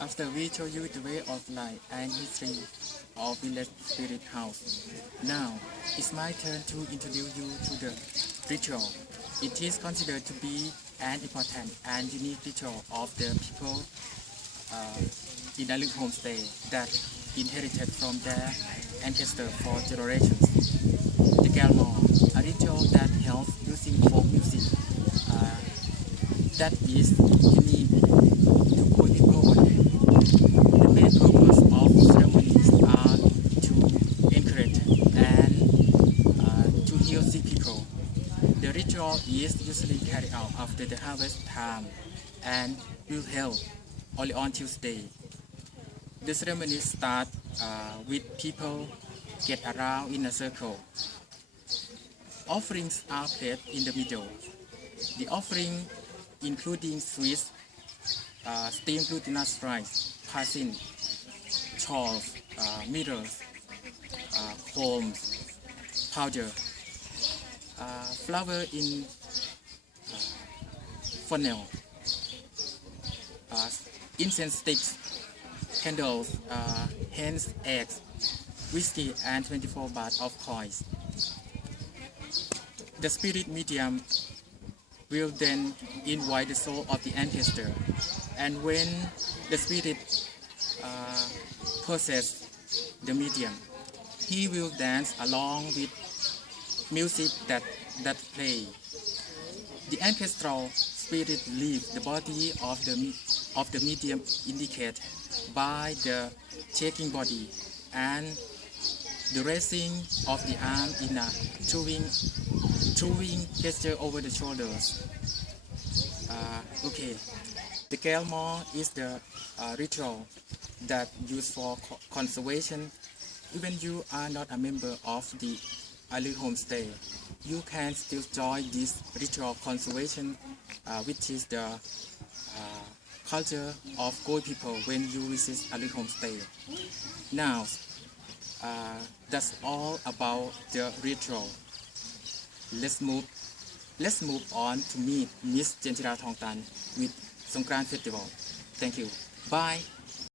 After we show you the way of life and history of Village Spirit House, now it's my turn to introduce you to the ritual. It is considered to be an important and unique ritual of the people uh, in Aluk homestay that inherited from their ancestors for generations. The Galmor, a ritual that helps using folk music uh, that is unique to Khoi people only. The main purpose of ceremonies are to encourage and uh, to heal sick people. The ritual is usually carried out after the harvest time and will held only on Tuesday. The ceremony starts uh, with people get around in a circle. Offerings are placed in the middle. The offering including sweets, uh, steamed glutinous rice, pasin, shawls, uh, mirrors, uh, combs, powder, uh, flour in uh, funnel, uh, incense sticks, candles, uh, hens, eggs, whiskey, and 24 baht of coins. The spirit medium will then invite the soul of the ancestor. And when the spirit uh, possesses the medium, he will dance along with music that, that play. The ancestral spirit leaves the body of the, of the medium indicated by the shaking body and the raising of the arm in a throwing, throwing gesture over the shoulders. Uh, okay, the Gelmore is the uh, ritual that used for co- conservation. Even you are not a member of the Ali homestay, you can still join this ritual conservation, uh, which is the uh, culture of Goi people when you visit Ali homestay. Now, uh, that's all about the ritual. Let's move. Let's move on to meet Miss Jentira Thongtan with Songkran Festival. Thank you. Bye.